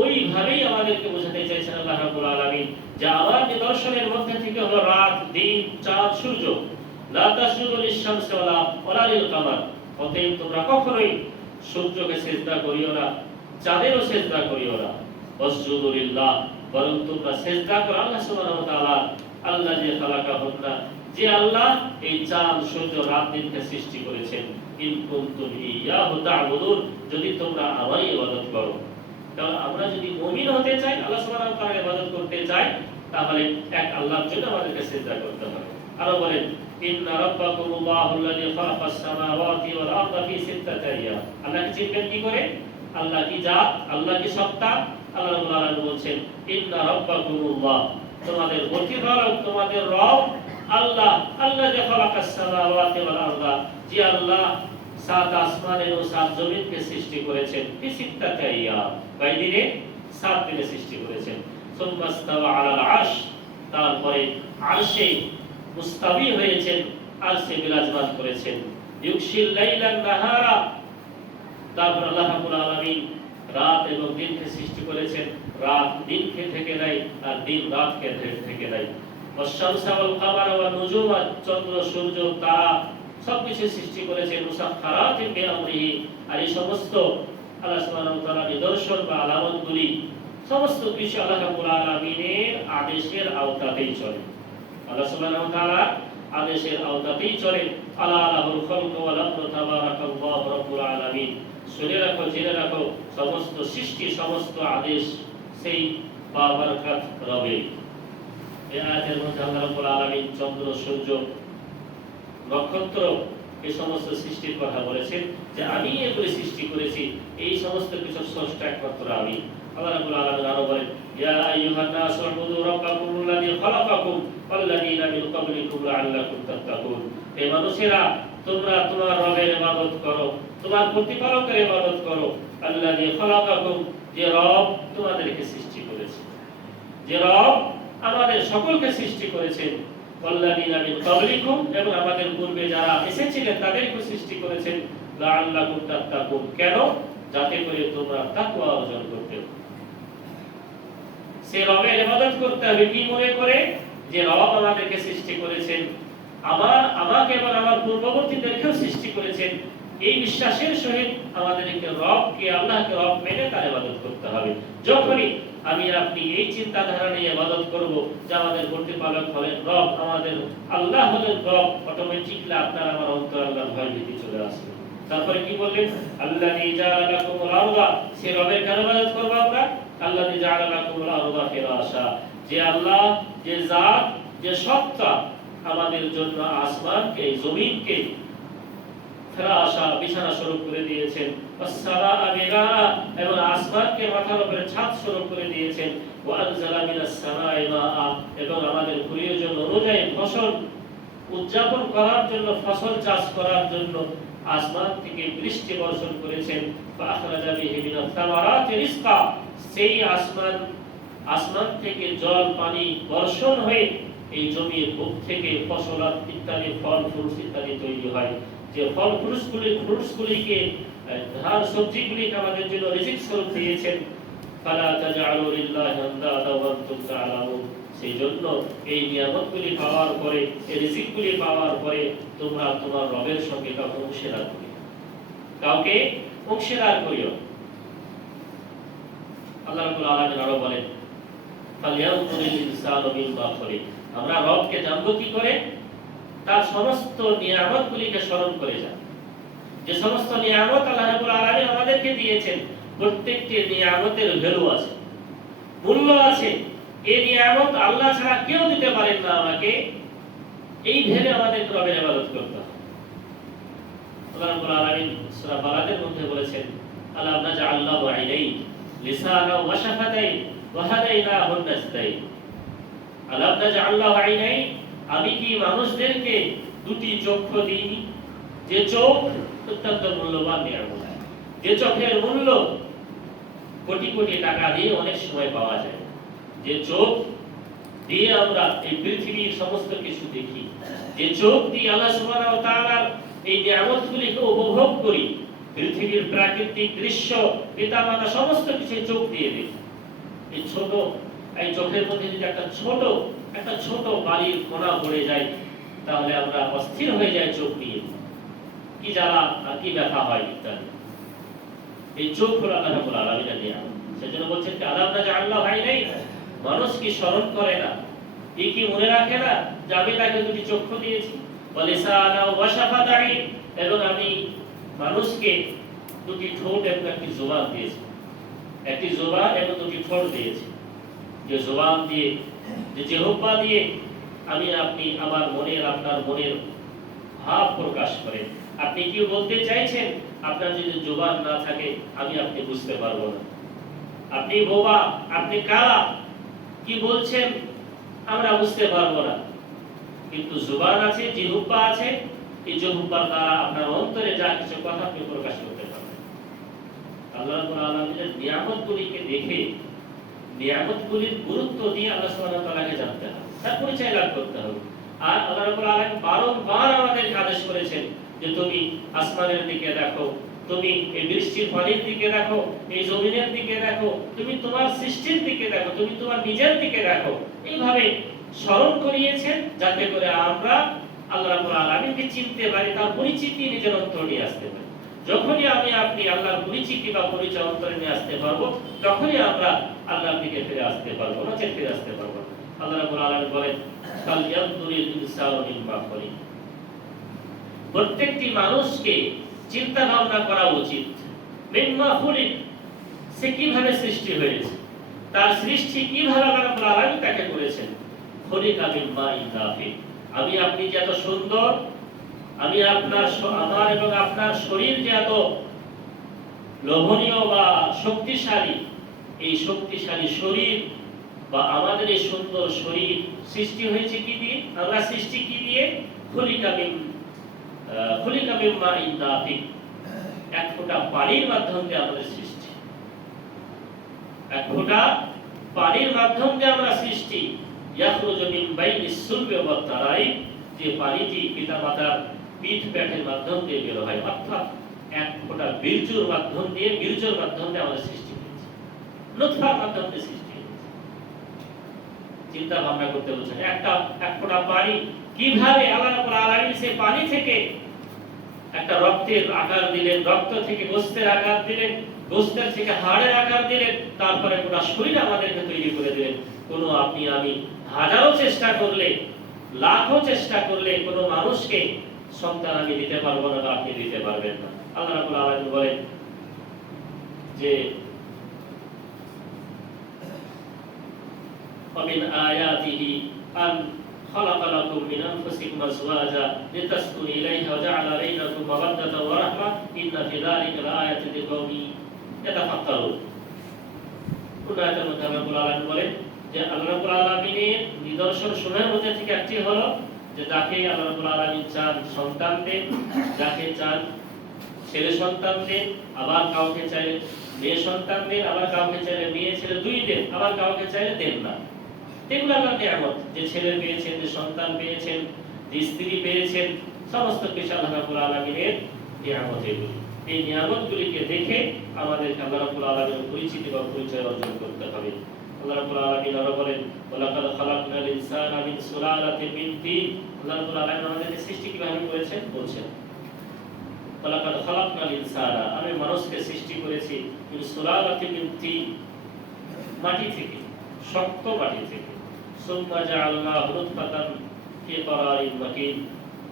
ওইভাবেই আমাদেরকে বোঝাতে চাইছেন আল্লাহ রাব্বুল আলামিন যে আমার নিদর্শনের মধ্যে থেকে হলো রাত, দিন, চাঁদ, সূর্য। লা তাসজুদু লিশ-শামসি ওয়ালা লিল-কামার, অতএব তোমরা কখনোই সূর্যকে সিজদা করিও না, চাঁদেরও সিজদা করিও না। ওয়াসজুদু লিল্লাহ, বরং তোমরা সিজদা করো আল্লাহ সুবহানাহু ওয়া তাআলা, আল্লাযী খালাকাহুন্না, যে আল্লাহ এই চাঁদ, সূর্য, রাত, দিনকে সৃষ্টি করেছেন। ইন কুনতুম ইয়্যাহু তা'বুদুন, যদি তোমরা আমারই ইবাদত করো। তাহলে আমরা যদি মুমিন হতে চাই, আল্লাহ সুবহানাহু ওয়া তাআলার ইবাদত করতে চাই, তাহলে এক আল্লাহর জন্য আমাদেরকে সিজদা করতে হবে। আরো বলেন ইন্না রাব্বাকুমুল্লাহুল্লাযী খালাকাস সামাওয়াতি ওয়াল আরদা ফি সিত্তাতি আইয়াম। আল্লাহকে চিনবেন কি করে? আল্লাহ কি জাত, আল্লাহ কি সত্তা? আল্লাহ রাব্বুল আলামিন বলছেন ইন্না রাব্বাকুমুল্লাহ, তোমাদের প্রতিপালক, তোমাদের রব আল্লাহ আল্লাহ যে খালাকাস সামাওয়াতি ওয়াল আরদা, যে আল্লাহ সাত আসমান এবং সাত জমিনকে সৃষ্টি করেছেন ফি সিত্তাতি আইয়াম, কয় দিনে? 7 দিনে সৃষ্টি করেছেন। সুম্মাস্তাওয়া আলাল আরশ, তারপরে আরশে মুস্তাবি হয়েছেন, আরশে বিরাজমান করেছেন। ইউকশিল লাইলান নাহারা, তারপর আল্লাহ রাব্বুল আলামিন রাত এবং দিনকে সৃষ্টি করেছেন, রাত দিনকে থেকে নাই আর দিন রাতকে থেকে নাই। ওয়াশ-শামসা ওয়াল কামারা ওয়ান নুজুমা, চন্দ্র সূর্য তারা সবকিছু সৃষ্টি করেছেন। মুসাখখারাতিন বিআমরিহি, আর এই সমস্ত আল্লাহ সুবহানাহু ওয়া তাআলার নিদর্শন বা আলামতগুলি সমস্ত কিছু আল্লাহ রাব্বুল আলামিনের আদেশের আওতাতেই চলে। আল্লাহ সুবহানাহু ওয়া তাআলা আদেশের আওতাতেই চলে। আলা লাহুল খালকু ওয়াল আমরু তাবারাকাল্লাহু রাব্বুল আলামিন। শুনে রাখো, জেনে রাখো, সমস্ত সৃষ্টি, সমস্ত আদেশ সেই বাবরকাত রবে। এই আয়াতের মধ্যে আল্লাহ রাব্বুল আলামিন চন্দ্র, সূর্য, নক্ষত্র এই সমস্ত সৃষ্টির কথা বলেছেন, যে আমি এগুলি সৃষ্টি করেছি, এই সমস্ত কিছুর স্রষ্টা একমাত্র আমি। আল্লাহ রাব্বুল আলামিন আরো বলেন, ইয়া আইয়ুহান নাসু উবুদু রাব্বাকুমুল্লাযী খালাকাকুম ওয়াল্লাযীনা মিন ক্বাবলিকুম লাআল্লাকুম তাত্তাকুন। হে মানুষেরা, তোমরা তোমার রবের ইবাদত করো, তোমার প্রতিপালকের ইবাদত করো। আল্লাযী খালাকাকুম, যে রব তোমাদেরকে সৃষ্টি করেছে, যে রব আমাদের সকলকে সৃষ্টি করেছেন। ওয়াল্লাযীনা মিন ক্বাবলিকুম, এবং আমাদের পূর্বে যারা এসেছিলেন তাদেরকে সৃষ্টি করেছেন। লাআল্লাকুম তাত্তাকুন, কেন? যাতে করে তোমরা তাকওয়া অর্জন করতে। সে রবের ইবাদত করতে হবে কি মনে করে? যে রব আমাদেরকে সৃষ্টি করেছেন, আমাকে এবং আমার পূর্ববর্তীদেরকেও সৃষ্টি করেছেন। এই বিশ্বাসের সহিত আমাদেরকে রবকে, আল্লাহকে রব মেনে তার ইবাদত করতে হবে। যখনই আমি আপনি এই চিন্তাধারা নিয়ে ইবাদত করব যে আমাদের প্রতিপালক হলেন রব, আমাদের আল্লাহ হলেন রব, অটোমেটিকলি আপনার আমার অন্তরে আল্লাহর ভয় ভীতি চলে আসবে। তারপরে কি বললেন? আল্লাযী জাআলা লাকুমুল আরদা, সে রবের কেন ইবাদত করব আমরা? আল্লাযী জাআলা লাকুমুল আরদা ফিরাশা, যে আল্লাহ, যে জাত, যে সত্তা আমাদের জন্য আসমানকে, জমিনকে ফিরাশা, বিছানা স্বরূপ করে দিয়েছেন। ওয়াস-সামাআ বিনাআ, এবং আসমানকে মাথার উপরে ছাদ স্বরূপ করে দিয়েছেন। ওয়া আনজালা মিনাস সামাই মাআ, এবং আমাদের প্রয়োজন অনুযায়ী ফসল উদযাপন করার জন্য, ফসল চাষ করার জন্য আসমান থেকে বৃষ্টি বর্ষণ করেছেন। ফাআখরাজা বিহি মিনাত তামারাতি রিজকা, সেই আসমান থেকে জল পানি বর্ষণ হয়ে এই জমির বুক থেকে ফসল ইত্যাদি, ফল ফ্রুটস ইত্যাদি তৈরি হয়। যে ফল ফ্রুটসগুলিকে, ধান সবজিগুলিকে আমাদের জন্য রিজিক স্বরূপ দিয়েছেন। ফালা তাজআলু লিল্লাহি আনদাদা ওয়া আনতুম তা'লামুন, সেই জন্য এই নিয়ামতগুলি পাওয়ার পরে, এই রিজিকগুলি পাওয়ার পরে তোমরা তোমার রবের সঙ্গে কাউকে অংশীদার করিও, কাউকে অংশীদার করিও। আল্লাহ রাব্বুল আলামিন আরো বলেন, ফালিয়ানজুরিল ইনসানু মিম্মা খুলিক, আমরা রবকে জানবো কি করে? তার সমস্ত নিয়ামতগুলিকে স্মরণ করে যান। যে সমস্ত নিয়ামত আল্লাহ রাব্বুল আলামিন আমাদেরকে দিয়েছেন, প্রত্যেকটি নিয়ামতের ভ্যালু আছে, মূল্য আছে। এই নিয়ামত আল্লাহ ছাড়া কেউ দিতে পারেন না আমাকে, এই ভেবে আমাদের রবের ইবাদত করতে হবে। আল্লাহ রাব্বুল আলামিন সূরা বালাদের মধ্যে বলেছেন, আলাম নাজআল্লাহু আইনাইন লিসানা ওয়া শাফাতাইন ওয়া হাদাইনাহুন নাজদাইন। আলাম নাজআল্লাহু আইনাইন, আমি কি মানুষদেরকে দুটি চক্ষু দিইনি? যে চোখ অত্যন্ত মূল্যবান নিয়ামত, যে চোখের মূল্য কোটি কোটি টাকা দিয়ে অনেক সময় পাওয়া যায়। যে চোখ দিয়ে আমরা এই পৃথিবীর সমস্ত কিছু দেখি, যে চোখ দিয়ে আল্লাহ সুবহানাহু ওয়া তাআলার এই নিয়ামতগুলিকে উপভোগ করি, পৃথিবীর প্রাকৃতিক দৃশ্য, পিতামাতা সমস্ত কিছু চোখ দিয়ে দেখি। এই চোখের মধ্যে যদি একটা ছোট বালির কণা পড়ে যায়, তাহলে আমরা অস্থির হয়ে যাই চোখ নিয়ে, কি জ্বালা আর কি ব্যথা হয় ইত্যাদি। এই চোখ হলো আল্লাহ রাব্বুল আলামিনের নিয়ামত। সেজন্য বলছেন যে আলাম নাজআল্লাহু আইনাইন, মানুষ কি স্মরণ করে না, এই কি মনে রাখে না যে আমি তাকে দুটি চক্ষু দিয়েছি? ওয়া লিসানা ওয়া শাফাতাইন, এবং আমি মানুষকে দুটি ঠোঁট এবং একটি জবান দিয়েছি। একটি জবান এবং দুটি ঠোঁট দিয়েছি। যে জবান দিয়ে, যে জিহ্বা দিয়ে আমি আপনি আমার মনের, আপনার মনের ভাব প্রকাশ করেন। আপনি কি বলতে চাইছেন? আপনার যদি জবান না থাকে আমি আপনি বুঝতে পারবো না। আপনি বোবা, আপনি কালা, কি বলছেন আমরা বুঝতে পারবো না। কিন্তু জুবান আছে, জিহ্বা আছে, এই জিহ্বার দ্বারা আপনার অন্তরে যা কিছু কথা আপনি প্রকাশ করতে পারবেন। আল্লাহ রাব্বুল আলামিনের নিয়ামতগুলিকে দেখে, নিয়ামতগুলির গুরুত্ব দিয়ে আল্লাহ সুবহানাহু ওয়া তাআলাকে জানতে হবে, তার পরিচয় লাভ করতে হবে। আর আল্লাহ রাব্বুল আলামিন বারংবার আমাদেরকে আদেশ করেছেন যে তুমি আসমানের দিকে দেখো, তুমি এই বৃষ্টির পানির দিকে দেখো, এই জমিনের দিকে দেখো, তুমি তোমার সৃষ্টির দিকে দেখো, তুমি তোমার নিজের দিকে দেখো। এইভাবে স্মরণ করিয়েছেন যাতে করে আমরা আল্লাহ রাব্বুল আলামিনকে চিনতে পারি, তার পরিচিতি নিজের অন্তরে নিয়ে আসতে পারি। যখনই আপনি আল্লাহর পরিচিতি বা পরিচয় অন্তরে নিয়ে আসতে পারবো, তখনই আমরা আল্লাহর দিকে ফিরে আসতে পারবো, নচেত ফিরে আসতে পারবো না। আল্লাহ রাব্বুল আলামিন বলেন ফালইয়ানজুরিল ইনসানু মিম্মা খুলিক। প্রত্যেকটি মানুষকে চিন্তা ভাবনা করা উচিত মিম্মা খুলিক, সে কিভাবে সৃষ্টি হয়েছে, তার সৃষ্টি কিভাবে আল্লাহ রাব্বুল আলামিন তাকে করেছেন। খুলিকা মিম্মা ইনদাফিক, আমি আপনি যে এত সুন্দর, আমি আমার এবং আপনার শরীর যে এত লোভনীয় বা শক্তিশালী, এই শক্তিশালী শরীর বা আমাদের এই সুন্দর শরীর সৃষ্টি হয়েছে কি দিয়ে? আমরা সৃষ্টি কি দিয়ে? খুলিকা মিম্মা ইনদাফিক, এক ফোঁটা পানির মাধ্যম দিয়ে আমাদের সৃষ্টি, এক ফোঁটা পানির মাধ্যম দিয়ে আমরা সৃষ্টি। ইয়াখরুজু মিন বাইনিস সুলবি ওয়াত তারাইব, যে পানিটি পিতামাতার পিঠ পেটের মাধ্যম দিয়ে বের হয়, অর্থাৎ এক ফোঁটা বীর্যের মাধ্যম দিয়ে আমাদের সৃষ্টি হয়েছে, নুতফার মাধ্যম দিয়ে সৃষ্টি হয়েছে। চিন্তা ভাবনা করতে বলছেন, এক ফোঁটা পানি কিভাবে আল্লাহ রাব্বুল আলামিন সেই পানি থেকে একটা রক্তের আকার দিলেন, রক্ত থেকে গোশতের আকার দিলেন, গোশতের থেকে হাড়ের আকার দিলেন, তারপরে পুরো শরীর আমাদেরকে তৈরি করে দিলেন। কোনো আপনি আমি হাজারো চেষ্টা করলে, লাখো চেষ্টা করলে কোনো মানুষকে সন্তান আমি দিতে পারবো না বা আপনি দিতে পারবেন না। আল্লাহ রাব্বুল আলামিন বলেন যে ومن آياته أن خلق لكم من أنفسكم أزواجا لتسكنوا إليها وجعل بينكم مودة ورحمة إن في ذلك لآية لقوم يتفكرون। আয়াতের মধ্যে আল্লাহ রাব্বুল আলামিন বলেন যে আল্লাহ রাব্বুল আলামিনের নিদর্শন সমূহের মধ্যে থেকে একটি হলো যে যাকে আল্লাহ রাব্বুল আলামিন চান সন্তান দেন, যাকে চান ছেলে সন্তান দেন, আবার কাউকে চাইলে মেয়ে সন্তান দেন, আবার কাউকে চাইলে মেয়ে ছেলে দুই দেন, আবার কাউকে চাইলে দেন না। এগুলো আল্লাহর নিয়ামত, যে ছেলে পেয়েছেন, যে সন্তান পেয়েছেন, যে স্ত্রী পেয়েছেন, সমস্ত কিছু আল্লাহ রাব্বুল আলামিনের নিয়ামত। এগুলি, এই নিয়ামতগুলিকে দেখে আমাদেরকে আল্লাহ রাব্বুল আলামিনের পরিচিতি বা পরিচয় অর্জন করতে হবে। আল্লাহ রাব্বুল আলামিন আরো বলেন ওয়ালাকাদ খালাকনাল ইনসানা মিন সুলালাতিন মিন তিন। আল্লাহ রাব্বুল আলামিন আমাদেরকে সৃষ্টি কিভাবে করেছেন বলছেন, ওয়ালাকাদ খালাকনাল ইনসানা, আমি মানুষকে সৃষ্টি করেছি মিন সুলালাতিন মিন তিন, মাটি থেকে, শক্ত মাটি থেকে। সুম্মা জাআলনাহু নুতফাতান ফি ক্বারারিন মাকিন,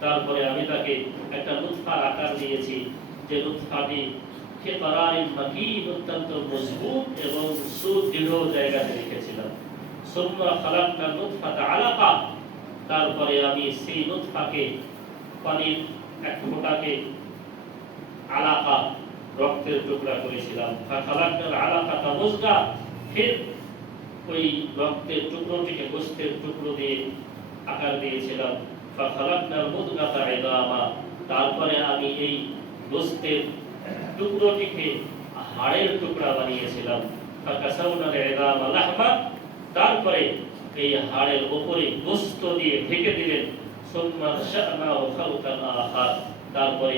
তারপরে আমি তাকে একটা নুতফার আকার দিয়েছি, যে নুতফাটি ফি ক্বারারিন মাকিন, অত্যন্ত মজবুত এবং সুদৃঢ় জায়গাতে রেখেছিলাম। সুম্মা খালাকনাল নুতফাতা আলাকা, তারপরে আমি সেই নুতফাকে, পানির এক ফোঁটাকে আলাকা, রক্তের টুকরা করেছিলাম। ফাখালাকনাল আলাকাতা মুযগা, ফির ওই রক্তের টুকরোটিকে গোশতের টুকরো দিয়ে আকার দিয়েছিলাম। ফাখালাকনাল মুযগাতা ইযামা, তারপরে আমি এই গোশতের টুকরোটিকে হাড়ের টুকরা বানিয়েছিলাম। ফাকাসাউনাল ইযামা লাহমা, তারপরে এই হাড়ের উপরে গোশত দিয়ে ঢেকে দিলেন। সুম্মা শা'নাহু খালকান আখার, তারপরে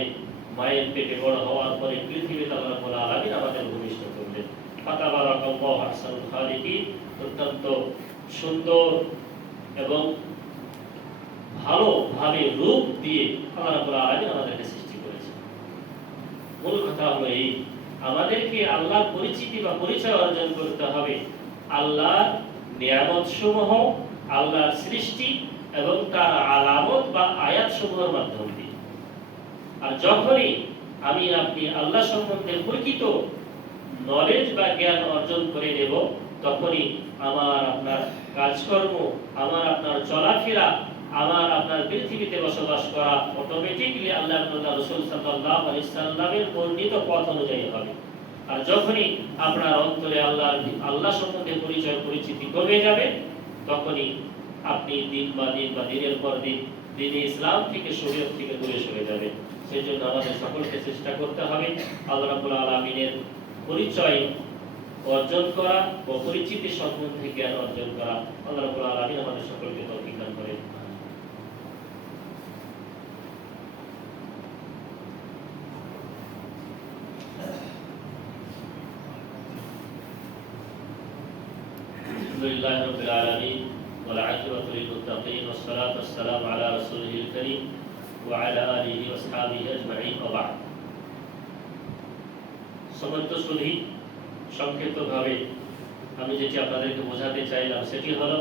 মায়ের পেটে বড় হওয়ার পরে পৃথিবীতে আল্লাহ রাব্বুল আলামিন আমাদের ভূমিষ্ঠ করলেন। ফাতাবারাকাল্লাহু আহসানুল খালিকিন, অত্যন্ত সুন্দর এবং ভালোভাবে রূপ দিয়ে আল্লাহ রাব্বুল আলামিন আমাদেরকে সৃষ্টি করেছেন। মূল কথা হলো এই, আমাদেরকে আল্লাহর পরিচিতি বা পরিচয় অর্জন করতে হবে আল্লাহর নিয়ামত সমূহ, আল্লাহর সৃষ্টি এবং তার আলামত বা আয়াত সমূহের মাধ্যম দিয়ে। আর যখনই আমি আপনি আল্লাহ সম্বন্ধে প্রকৃত নলেজ বা জ্ঞান অর্জন করে নেব, তখনই আমার আপনার কাজকর্ম, আমার আপনার চলাফেরা, আমার আপনার পৃথিবীতে বসবাস করা অটোমেটিকলি আল্লাহ রাসূল সাল্লাল্লাহু আলাইহি সাল্লামের বর্ণিত পথ অনুযায়ী হবে। আর যখনই আপনার অন্তরে আল্লাহ সম্বন্ধে পরিচয় পরিচিতি কমে যাবে, তখনই আপনি দিন বা দিনের পর দিন দিনে ইসলাম থেকে শরীয়ত থেকে দূরে সরে যাবে। সেই জন্য আমাদের সকলকে চেষ্টা করতে হবে আল্লাহ রাব্বুল আলামিনের পরিচয় অর্জন করা ও পরিচিতি সম্বন্ধে জ্ঞান অর্জন করা। আল্লাহ রাব্বুল আলামিন আমাদের সকলকে তৌফিক দান করেন। আলহামদুলিল্লাহি রাব্বিল আলামিন ওয়াল আকিবাতু লিল মুত্তাকিন ওয়াস সালাতু ওয়াস সালামু আলা রাসূলিল কারীম ওয়া আলা আলিহি ওয়া আসহাবিহি আজমাইন ওয়া বা'দ। সম্মানিত সুধী, সংক্ষিপ্তভাবে আমি যেটি আপনাদেরকে বোঝাতে চাইলাম সেটি হলো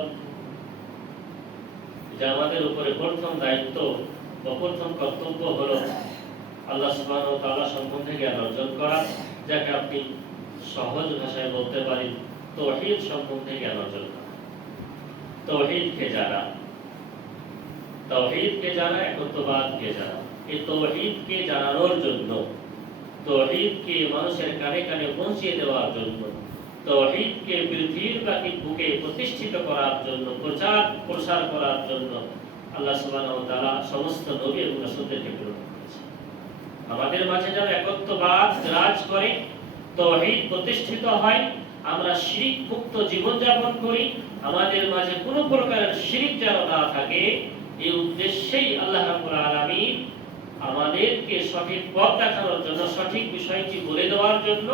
যে আমাদের উপরে প্রথম দায়িত্ব বা প্রথম কর্তব্য হলো আল্লাহ সুবহানাহু ওয়া তাআলা সম্বন্ধে জ্ঞান অর্জন করা, যাকে আপনি সহজ ভাষায় বলতে পারেন তাওহীদ সম্বন্ধে জ্ঞান অর্জন করা। তাওহীদকে জানা, একত্ববাদকে জানা। এই তাওহীদকে জানানোর জন্য, তাওহীদকে মানুষের কানে কানে পৌঁছিয়ে দেওয়ার জন্য, তাওহীদকে পৃথিবীর বুকে প্রতিষ্ঠিত করার জন্য, প্রচার করার জন্য আল্লাহ সুবহানাহু ওয়া তাআলা সমস্ত নবী এবং রাসূলদেরকে প্রেরণ করেছেন। আমাদের মাঝে যেন একত্ববাদ বিরাজ করে, তাওহীদ প্রতিষ্ঠিত হয়, আমরা শিরক মুক্ত জীবন যাপন করি, আমাদের মাঝে কোনো প্রকারের শিরক যেন না থাকে, এই উদ্দেশ্যেই আল্লাহ রাব্বুল আলামিন আমাদেরকে সঠিক পথ দেখানোর জন্য, সঠিক বিষয়টি বলে দেওয়ার জন্য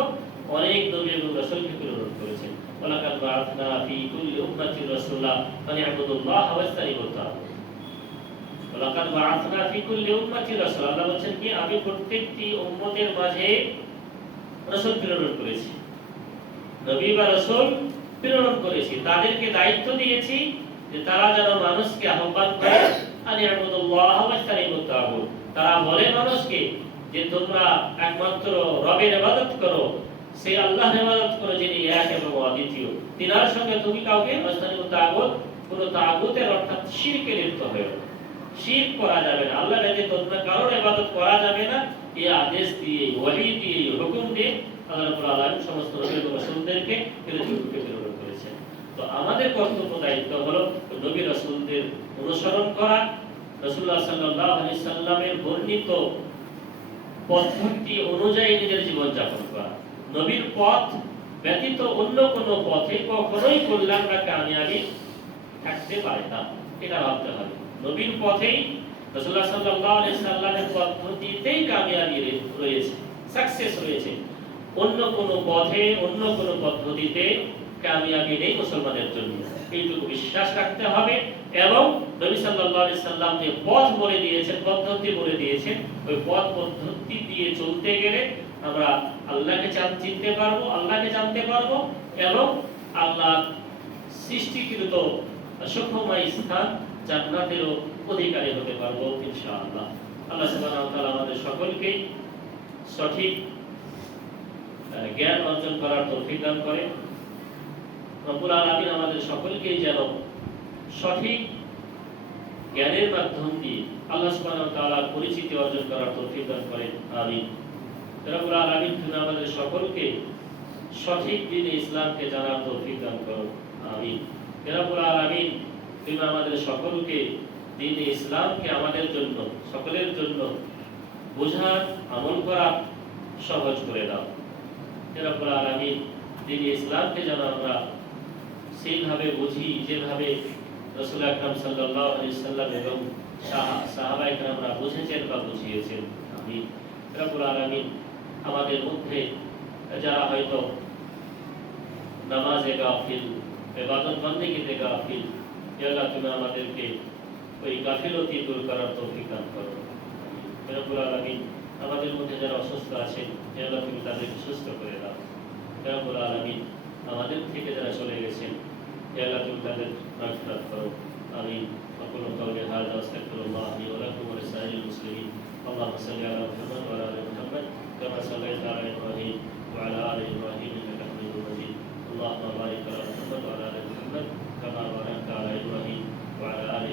অনেক নবী এবং রাসূলকে প্রেরণ করেছেন। ওয়ালাকাদ বা'আথনা ফী কুল্লি উম্মাতিন রাসূলা আন ই'বুদুল্লাহা ওয়াজতানিবুত তাগুত। ওয়ালাকাদ বা'আথনা ফী কুল্লি উম্মাতিন রাসূলা, আল্লাহ বলেন কি আমি প্রত্যেকটি উম্মতের মাঝে রাসূল প্রেরণ করেছি, নবী বা রাসূল প্রেরণ করেছি। তাদেরকে দায়িত্ব দিয়েছি যে তারা যেন মানুষকে আহ্বান করে আন ই'বুদুল্লাহা ওয়াজতানিবুত তাগুত। তারা বলে মানুষকে যে তোমরা একমাত্র রবের ইবাদত করো, সেই আল্লাহর ইবাদত করো যিনি এক এবং অদ্বিতীয়। তিনার সঙ্গে তুমি কাউকে ওয়াজতানিবুত তাগুত, কোন তাগুতের অর্থাৎ শিরকে লিপ্ত হয়ো না, শিরক করা যাবে না, আল্লাহ ব্যতীত অন্য কারোর ইবাদত করা যাবে না। এই আদেশ দিয়ে, ওহী দিয়ে, হুকুম দিয়ে আল্লাহ রাব্বুল আলামিন সমস্ত নবী এবং রাসূলদেরকে পৃথিবীতে প্রেরণ করেছেন। তো আমাদের কর্তব্য দায়িত্ব হলো নবী রাসূলদের অনুসরণ করা, রাসূলুল্লাহ সাল্লাল্লাহু আলাইহি সাল্লামের বর্ণিত পদ্ধতি অনুযায়ী নিজের জীবন যাপন করা। নবীর পথ ব্যতীত অন্য কোনো পথে কখনোই কল্যাণ বা কামিয়াবি থাকতে পারে না, এটা ভাবতে হবে। নবীর পথেই, রাসূলুল্লাহ সাল্লাল্লাহু আলাইহি সাল্লামের পদ্ধতিতেই কামিয়াবি রয়েছে, সাকসেস রয়েছে। অন্য কোনো পথে, অন্য কোনো পদ্ধতিতে কামিয়াবি নেই মুসলমানের জন্য, এইটুকু বিশ্বাস রাখতে হবে। এবং নবী সাল্লাল্লাহু আলাইহি সাল্লাম যে পথ বলে দিয়েছেন, পদ্ধতি বলে দিয়েছেন, ওই পথ পদ্ধতি দিয়ে চলতে গেলে আমরা আল্লাহকে চিনতে পারবো, আল্লাহকে জানতে পারবো এবং আল্লাহ সৃষ্টিকৃত সুখময় স্থান জান্নাতেরও অধিকারী হতে পারবো ইনশাআল্লাহ। আল্লাহ সুবহানাহু ওয়া তাআলা আমাদের সকলকে সঠিক জ্ঞান অর্জন করার তৌফিক দান করেন। রব্বুল আলামিন আমাদের সকলকেই যেন সঠিক জ্ঞানের মাধ্যম দিয়ে আল্লাহ সুবহানাহু ওয়া তাআলার পরিচিতি অর্জন করার তৌফিক দান করেন, আমিন। রব্বুল আলামিন তুমি আমাদের সকলকে সঠিক দ্বীনে ইসলামকে জানার তৌফিক দান করো, আমিন। রব্বুল আলামিন তুমি আমাদের সকলকে দ্বীনে ইসলামকে আমাদের জন্য, সকলের জন্য বোঝার, আমল করা সহজ করে দাও। রব্বুল আলামিন দ্বীনে ইসলামকে যেন আমরা সেইভাবে বুঝি যেভাবে রাসূল আকরাম সাল্লাল্লাহু আলাইহি সাল্লাম এবং সাহাবায়ে কেরামরা বুঝেছেন বা বুঝিয়েছেন, আমিন। রব্বুল আলামিন আমাদের মধ্যে যারা হয়তো নামাজে গাফিল, ইবাদত বন্দেগীতে গাফিল, আল্লাহ তুমি আমাদেরকে ওই গাফিলতি দূর করার তৌফিক দান করো, আমিন। রব্বুল আলামিন আমাদের মধ্যে যারা অসুস্থ আছেন, আল্লাহ তুমি তাদেরকে সুস্থ করে দাও। রব্বুল আলামিন আমাদের থেকে যারা চলে গেছেন, আল্লাহ তুমি তাদের মাগফিরাত করো, আমিন। أقول قولي هذا واستغفر الله لي ولكم ولسائر المسلمين. اللهم صل على محمد وعلى آل محمد كما صليت على إبراهيم وعلى آل إبراهيم إنك حميد مجيد. اللهم بارك على محمد وعلى آل محمد كما باركت على إبراهيم وعلى آل